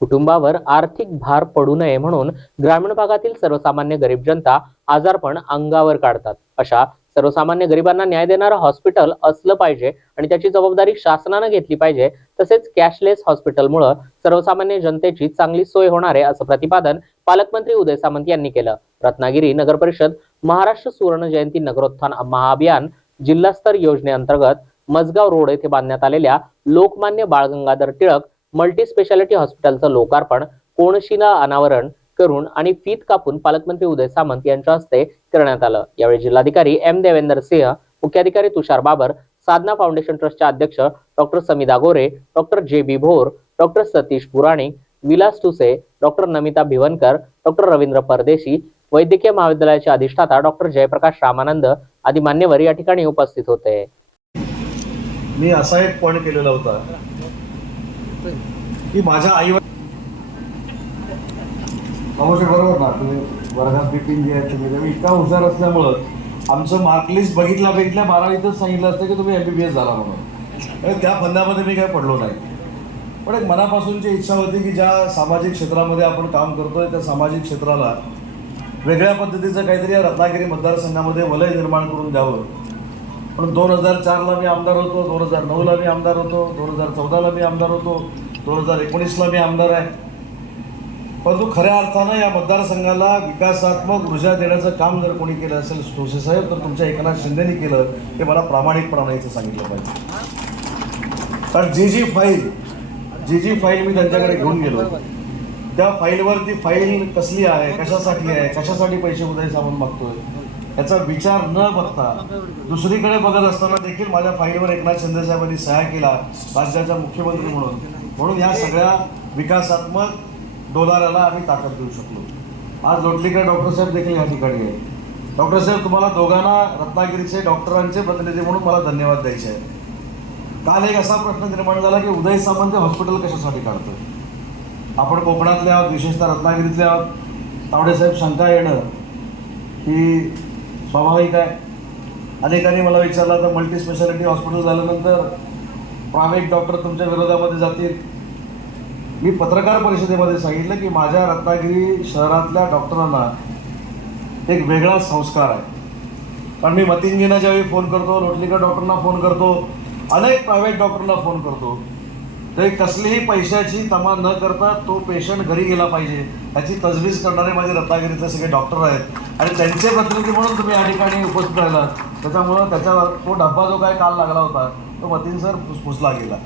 कुटुंबावर आर्थिक भार पडू नये म्हणून ग्रामीण भागातील सर्वसामान्य गरीब जनता आजारपण अंगावर काढतात. अशा सर्वसामान्य गरिबांना न्याय देणारं हॉस्पिटल असलं पाहिजे आणि त्याची जबाबदारी शासनानं घेतली पाहिजे तसेच कॅशलेस हॉस्पिटलमुळं सर्वसामान्य जनतेची चांगली सोय होणार आहे असं प्रतिपादन पालकमंत्री उदय सामंत यांनी केलं. रत्नागिरी नगर परिषद महाराष्ट्र सुवर्ण जयंती नगरोत्थान महाअभियान जिल्हास्तर योजनेअंतर्गत मजगाव रोड येथे बांधण्यात आलेल्या लोकमान्य बाळ गंगाधर टिळक मल्टी स्पेशालिटी हॉस्पिटलचं लोकार्पण कोणशीला अनावरण करून आणि फीत कापून पालकमंत्री उदय सामंत यांच्या हस्ते करण्यात आलं. यावेळी जिल्हाधिकारी एम देवेंद्र सिंह मुख्याधिकारी तुषार बाबर साधना फाउंडेशन ट्रस्टच्या अध्यक्ष डॉक्टर समिदा गोरे डॉक्टर जे बी Bhor doctor Satish Purane Vilas Tuse doctor Namita Bhivankar doctor Ravindra Pardeshi वैद्यकीय महाविद्यालयाचे अधिष्ठाता डॉक्टर जयप्रकाश रामानंद आदी मान्यवर या ठिकाणी उपस्थित होते. मी असा एक पॉईंट केलेला होता. की माझ्या आई मावशी बरोबर ना तुम्ही वर्गात मीटिंग जी आहे तुम्ही तुम्ही इतका हुशार असल्यामुळं आमचं मार्कलिस्ट बघितल्या बघितल्या बारावीतच सांगितलं असतं की तुम्ही एम बी बी एस झाला म्हणून. आणि त्या फंदामध्ये मी काय पडलो नाही. पण एक मनापासूनची इच्छा होती की ज्या सामाजिक क्षेत्रामध्ये आपण काम करतोय त्या सामाजिक क्षेत्राला वेगळ्या पद्धतीचं काहीतरी या रत्नागिरी मतदारसंघामध्ये वलय निर्माण करून द्यावं. पण दोन हजार चारला मी आमदार होतो दोन हजार नऊला मी आमदार होतो दोन हजार चौदाला मी आमदार होतो दोन हजार एकोणीसला मी आमदार आहे. परंतु खऱ्या अर्थानं या मतदारसंघाला विकासात्मक ऊर्जा देण्याचं काम जर कोणी केलं असेल ठोसे साहेब तर तुमच्या एकनाथ शिंदेनी केलं हे मला प्रामाणिकपणाने इथं सांगितलं पाहिजे. कारण जी जी फाईल जी जी फाईल मी त्यांच्याकडे घेऊन गेलो त्या फाईलवर ती फाईल कसली आहे कशासाठी आहे कशासाठी पैसे उदय सामान मागतोय याचा विचार न बघता दुसरीकडे बघत असताना देखील माझ्या फाईलवर एकनाथ शिंदे साहेबांनी सह्या केला राज्याच्या मुख्यमंत्री म्हणून. म्हणून या सगळ्या विकासात्मक डोलाराला आम्ही ताकद देऊ शकलो. आज लोटलीकर डॉक्टर साहेब देखील या ठिकाणी आहे डॉक्टर साहेब तुम्हाला दोघांना रत्नागिरीचे डॉक्टरांचे प्रतिनिधी म्हणून मला धन्यवाद द्यायचे आहे काल एक असा प्रश्न निर्माण झाला की उदय सामंत हॉस्पिटल कशासाठी काढतो आपण कोकणातले आहोत विशेषतः रत्नागिरीतले आहोत. तावडेसाहेब शंका येणं की स्वाभाविक आहे अनेकांनी मला विचारलं तर मल्टी स्पेशालिटी हॉस्पिटल झाल्यानंतर प्रायव्हेट डॉक्टर तुमच्या विरोधामध्ये जातील. मी पत्रकार परिषदेमध्ये सांगितलं की माझ्या रत्नागिरी शहरातल्या डॉक्टरांना एक वेगळा संस्कार आहे. कारण मी मतिंगीना ज्यावेळी फोन करतो लोटलीकर डॉक्टरना फोन करतो अनेक प्रायव्हेट डॉक्टरना फोन करतो. ते कसलीही पैशाची तमा न करता तो पेशंट घरी गेला पाहिजे. याची तजवीज करणारे माझे रत्नागिरीचे सगळे डॉक्टर आहेत. आणि त्यांचे प्रतिनिधी म्हणून तुम्ही या ठिकाणी उपस्थित राहिलात. त्याच्यामुळं त्याच्यावर तो डब्बा जो काय काल लागला होता तो मतीन सर फुसफुसला गेला.